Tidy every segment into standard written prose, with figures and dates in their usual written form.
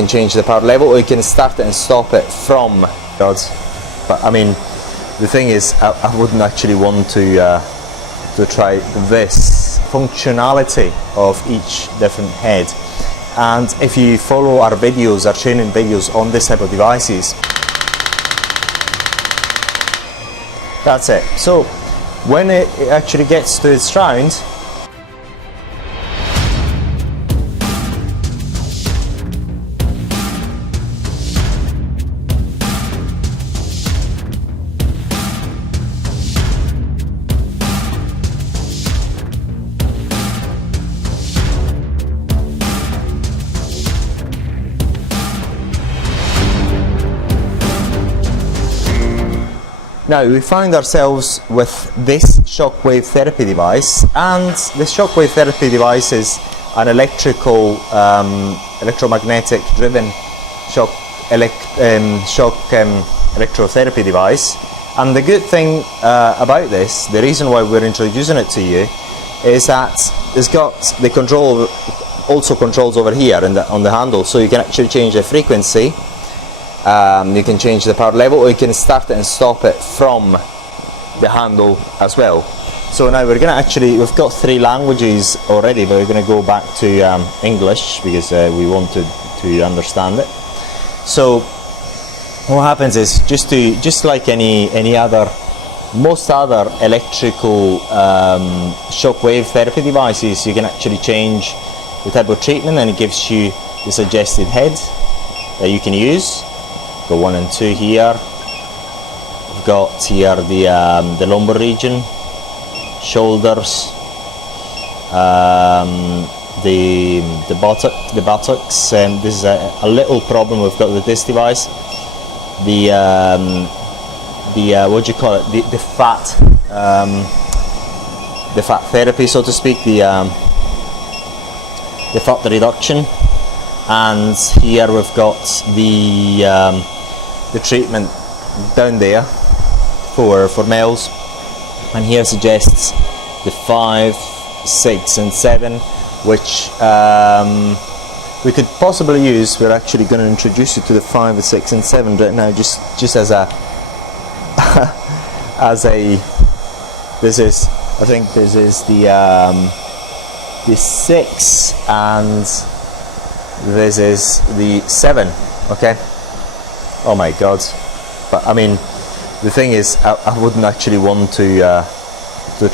can change the power level, or you can start it and stop it from God. But I mean, the thing is, I wouldn't actually want to try this functionality of each different head. And if you follow our videos, our training videos on this type of devices, that's it. So when it actually gets to its round, now we find ourselves with this shockwave therapy device, and this shockwave therapy device is an electromagnetic driven electrotherapy device. And the good thing about this, the reason why we're introducing it to you, is that it's got the control, also controls over here on the handle, so you can actually change the frequency. You can change the power level, or you can start it and stop it from the handle as well. So now we're going to actually, we've got 3 languages already, but we're going to go back to English because we wanted to understand it. So what happens is, just like any other, most other electrical shockwave therapy devices, you can actually change the type of treatment, and it gives you the suggested head that you can use. Got 1 and 2 here. We've got here the lumbar region, shoulders, the buttocks. This is a little problem we've got with this device. The what do you call it? The fat therapy, so to speak. The fat reduction. And here we've got the treatment down there for males, and here suggests the 5, 6 and 7, which we could possibly use. We're actually going to introduce you to the 5, 6 and 7 right now, just as a this is, I think this is the 6 and this is the 7. Okay. Oh my God. But I mean, the thing is, I wouldn't actually want to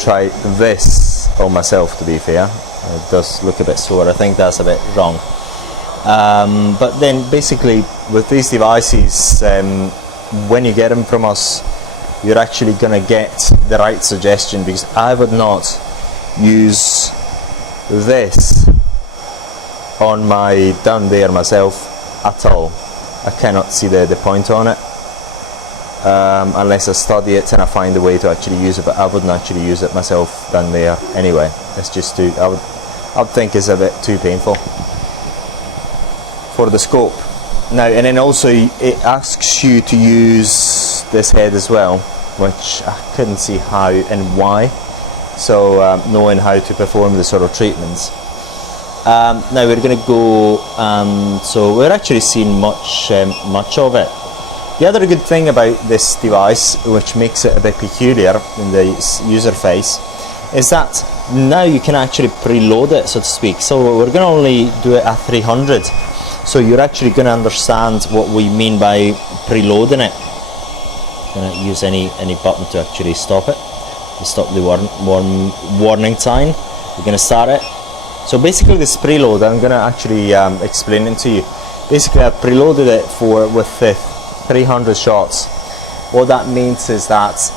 try this on myself, to be fair. It does look a bit sore. I think that's a bit wrong. But then basically with these devices, when you get them from us, you're actually going to get the right suggestion, because I would not use this on my down there myself at all. I cannot see the point on it unless I study it and I find a way to actually use it, but I wouldn't actually use it myself down there anyway. It's just too, I would think it's a bit too painful for the scope. Now, and then also it asks you to use this head as well, which I couldn't see how and why. So knowing how to perform this sort of treatments. Now we're going to go, so we're actually seeing much of it. The other good thing about this device, which makes it a bit peculiar in the user face, is that now you can actually preload it, so to speak. So we're going to only do it at 300. So you're actually going to understand what we mean by preloading it. I'm going to use any button to actually stop it. To stop the warning sign. We're going to start it. So basically this preload, I'm going to actually explain it to you. Basically I've preloaded it with 300 shots. What that means is that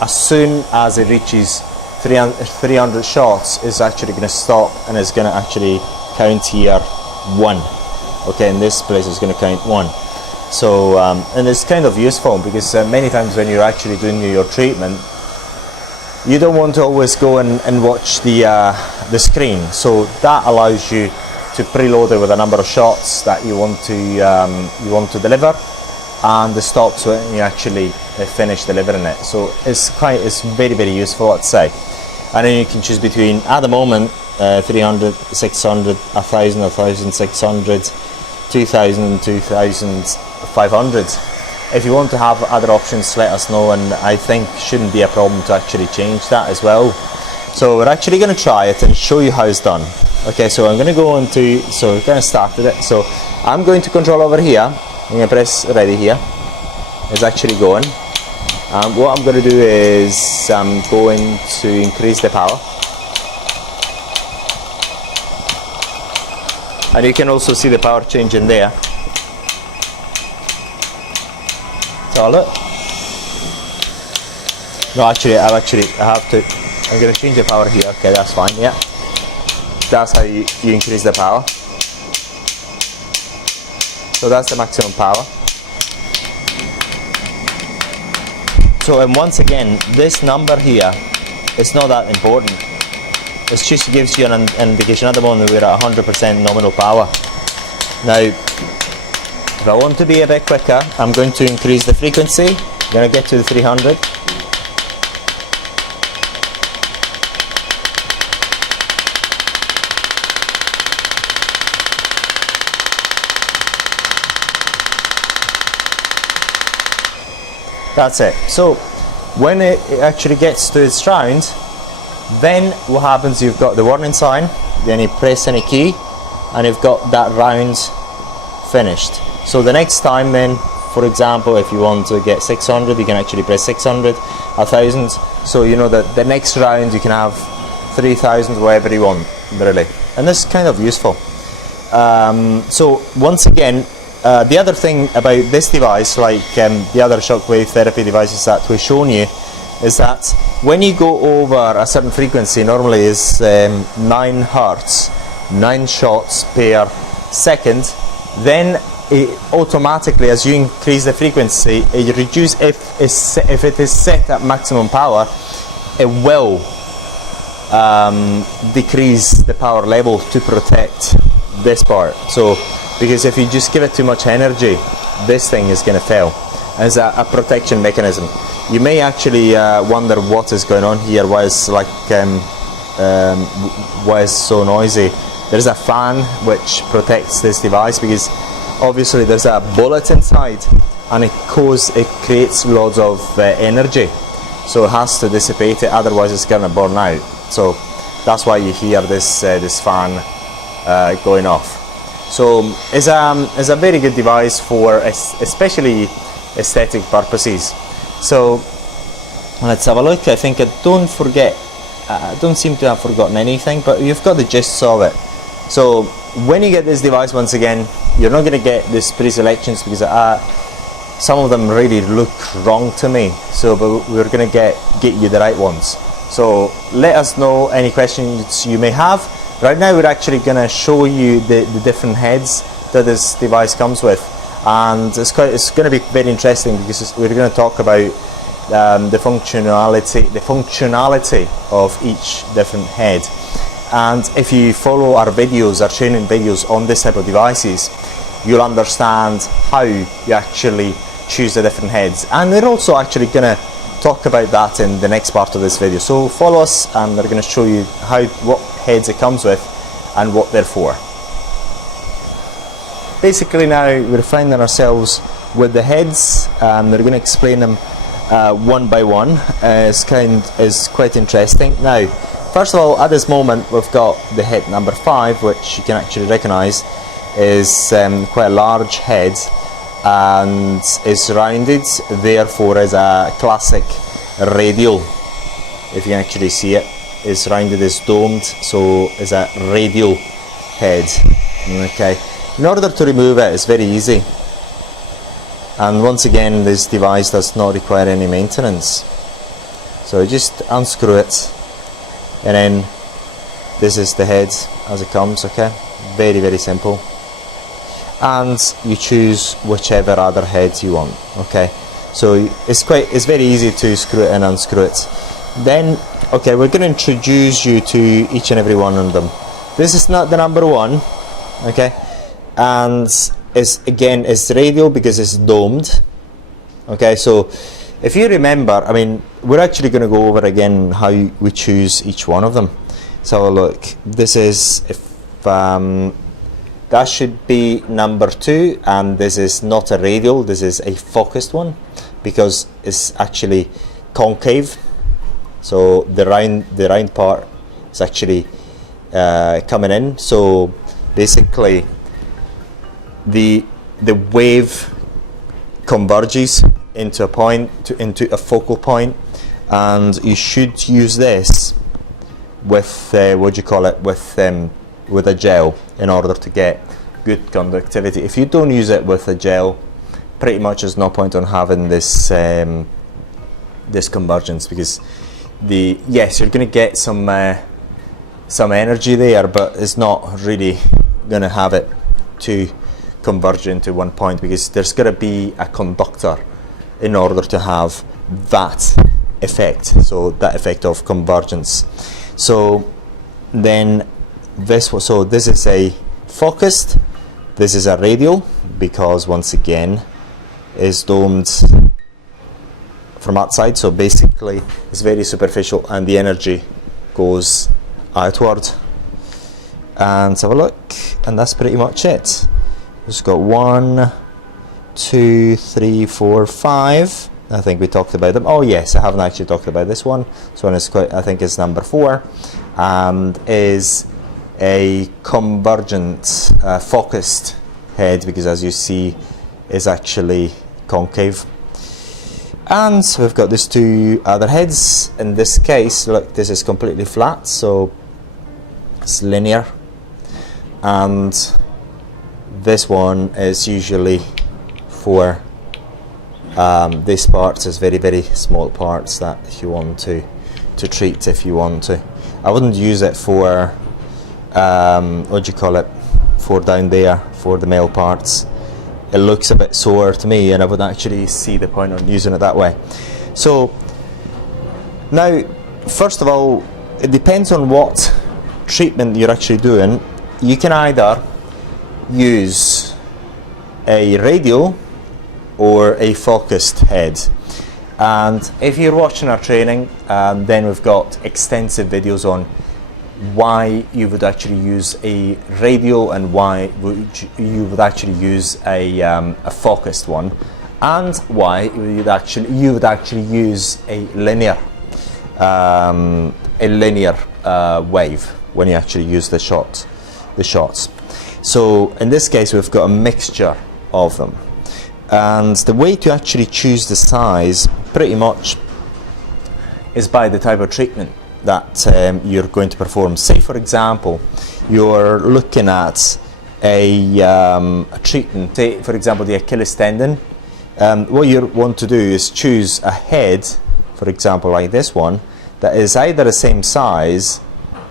as soon as it reaches 300 shots, it's actually going to stop, and it's going to actually count here 1. Okay, in this place it's going to count 1. So and it's kind of useful, because many times when you're actually doing your treatment, you don't want to always go and watch the screen. So that allows you to preload it with a number of shots that you want to deliver, and the stops when you actually finish delivering it. So it's very, very useful, I'd say. And then you can choose between, at the moment, 300, 600, 1000, 1600, 2000, 2500. If you want to have other options, let us know, and I think shouldn't be a problem to actually change that as well. So we're actually going to try it and show you how it's done. Okay, so I'm going to go into, so we're going to start with it. So I'm going to control over here. I'm going to press ready here. It's actually going. What I'm going to do is I'm going to increase the power. And you can also see the power change in there. So look. No, actually, I have to. I'm going to change the power here. Okay, that's fine. Yeah, that's how you increase the power. So that's the maximum power. So, and once again, this number here, it's not that important. It just gives you an indication. At the moment we're at 100% nominal power. Now, if I want to be a bit quicker, I'm going to increase the frequency. I'm going to get to the 300. That's it. So when it actually gets to its round, then what happens, you've got the warning sign, then you press any key and you've got that round finished. So the next time then, for example, if you want to get 600, you can actually press 600, 1000. So you know that the next round you can have 3000, whatever you want, really. And this is kind of useful. So once again, the other thing about this device, like the other shockwave therapy devices that we've shown you, is that when you go over a certain frequency, normally is 9 hertz, 9 shots per second, then it automatically, as you increase the frequency, it reduces. If it is set at maximum power, it will decrease the power level to protect this part. So because if you just give it too much energy, this thing is going to fail as a protection mechanism. You may actually wonder what is going on here, why it's like why it's so noisy. There's a fan which protects this device, because obviously there's a bullet inside and it creates loads of energy, so it has to dissipate it, otherwise it's going to burn out. So that's why you hear this this fan going off. So it's a very good device for especially aesthetic purposes. So let's have a look. I think I don't seem to have forgotten anything, but you've got the gist of it. So when you get this device, once again, you're not going to get these pre-selections, because some of them really look wrong to me. So but we're going to get you the right ones. So let us know any questions you may have. Right now we're actually going to show you the different heads that this device comes with, and it's going to be very interesting, because we're going to talk about the functionality of each different head. And if you follow our videos, our training videos on this type of devices, you'll understand how you actually choose the different heads. And we're also actually going to talk about that in the next part of this video. So follow us, and we're going to show you what heads it comes with and what they're for. Basically now we're finding ourselves with the heads, and we're going to explain them one by one. It's quite interesting. Now, first of all, at this moment we've got the head number 5, which you can actually recognize is quite a large head and is rounded, therefore is a classic radial. If you can actually see it, it's rounded, is domed, so is a radial head. Okay, in order to remove it, it's very easy, and once again this device does not require any maintenance. So you just unscrew it, and then this is the head as it comes. Okay, very, very simple. And you choose whichever other head you want. Okay, so it's very easy to screw it and unscrew it. Then okay, we're going to introduce you to each and every one of them. This is not the number 1, okay, and it's radial because it's domed. Okay, so if you remember, I mean, we're actually going to go over again how we choose each one of them. So look, this is that's that should be number 2, and this is not a radial, this is a focused one, because it's actually concave, so the round part is actually coming in. So basically the wave converges into a point, into a focal point, and you should use this with with a gel in order to get good conductivity. If you don't use it with a gel, pretty much there's no point on having this this convergence, because yes, you're going to get some energy there, but it's not really going to have it to converge into one point, because there's going to be a conductor in order to have that effect, so that effect of convergence. So then this is a focused, this is a radial, because once again is domed from outside, so basically it's very superficial and the energy goes outward. And let's have a look, and that's pretty much it. We've got 1, 2, 3, 4, 5. I think we talked about them. Oh yes, I haven't actually talked about this one. This one is I think it's number 4, and is a convergent focused head, because as you see is actually concave. And so we've got these 2 other heads. In this case, look, this is completely flat, so it's linear, and this one is usually for these parts is very, very small parts that you want to treat if you want to. I wouldn't use it for for down there, for the male parts. It looks a bit sore to me, and I would actually see the point on using it that way. So now, first of all, it depends on what treatment you're actually doing. You can either use a radial or a focused head. And if you're watching our training, then we've got extensive videos on why you would actually use a radial and why you would actually use a focused one, and why you would actually use a linear wave when you actually use the shots. So in this case, we've got a mixture of them, and the way to actually choose the size pretty much is by the type of treatment that you're going to perform. Say for example, you're looking at a treatment, say for example the Achilles tendon. What you want to do is choose a head, for example like this one, that is either the same size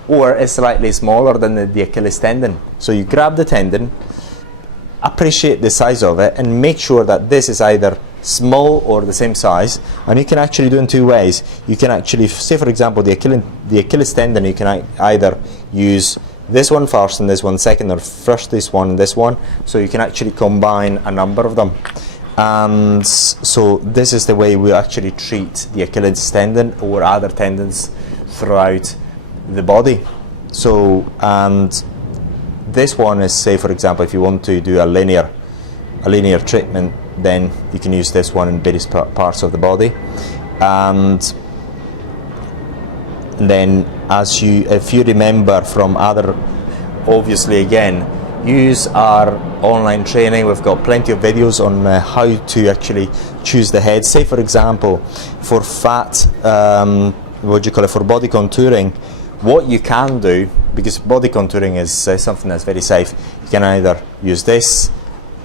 or is slightly smaller than the Achilles tendon. So you grab the tendon, appreciate the size of it, and make sure that this is either small or the same size. And you can actually do it in 2 ways. You can actually, say for example the Achilles tendon, you can either use this one first and this one second, or first this one and this one, so you can actually combine a number of them. And so this is the way we actually treat the Achilles tendon or other tendons throughout the body. So, and this one is, say for example, if you want to do a linear treatment, then you can use this one in various parts of the body. And then if you remember from other, obviously again, use our online training. We've got plenty of videos on how to actually choose the head. Say for example, for fat, for body contouring, what you can do, because body contouring is something that's very safe, you can either use this,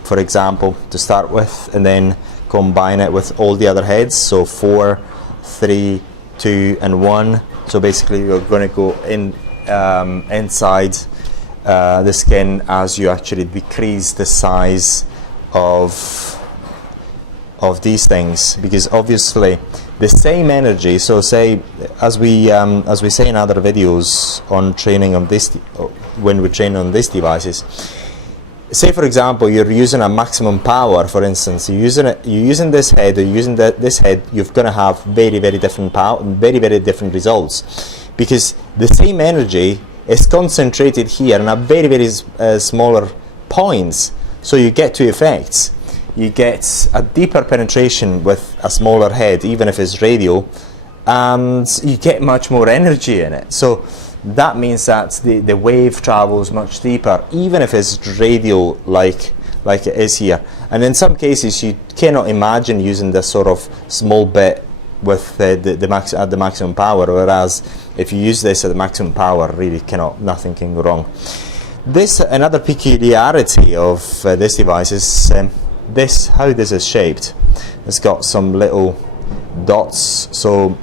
for example, to start with, and then combine it with all the other heads. So 4, 3, 2, and 1. So basically, you're going to go in inside the skin as you actually decrease the size of these things, because obviously the same energy. So say, as we say in other videos on training on this, when we train on these devices, say for example you're using a maximum power, for instance, you're using this head, or using this head, you're going to have very, very different power, very, very different results, because the same energy is concentrated here in a very, very smaller points, so you get two effects. You get a deeper penetration with a smaller head, even if it's radial, and you get much more energy in it. So that means that the wave travels much deeper, even if it's radial like it is here. And in some cases you cannot imagine using this sort of small bit with at the maximum power, whereas if you use this at the maximum power, really nothing can go wrong. Another peculiarity of this device is how this is shaped. It's got some little dots, so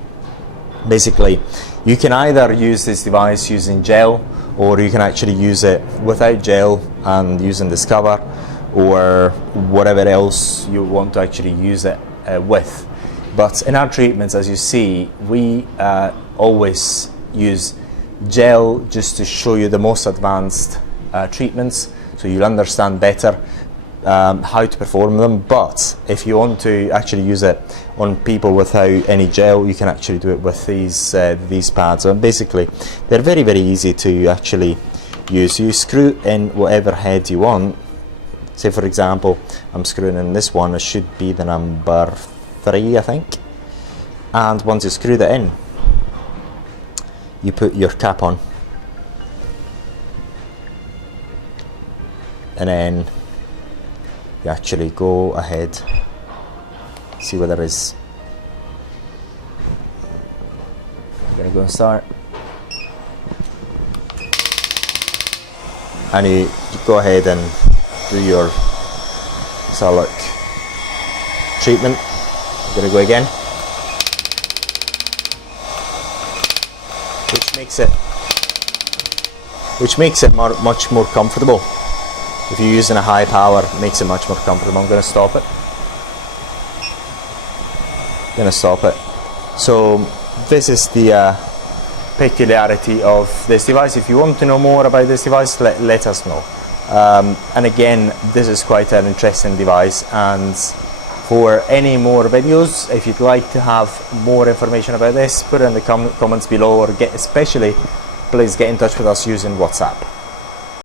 basically you can either use this device using gel, or you can actually use it without gel and using this cover, or whatever else you want to actually use it with. But in our treatments, as you see, we always use gel just to show you the most advanced treatments, so you'll understand better how to perform them. But if you want to actually use it on people without any gel, you can actually do it with these pads. And basically they're very, very easy to actually use. You screw in whatever head you want. Say for example, I'm screwing in this one. It should be the number 3, I think. And once you screw that in, you put your cap on, and then you actually go ahead, see what there is. I'm gonna go and start, and you go ahead and do your solid treatment. I'm gonna go again, which makes it much more comfortable. If you're using a high power, it makes it much more comfortable. I'm going to stop it. So this is the peculiarity of this device. If you want to know more about this device, let us know. And again, this is quite an interesting device, and for any more videos, if you'd like to have more information about this, put it in the comments below, or especially please get in touch with us using WhatsApp.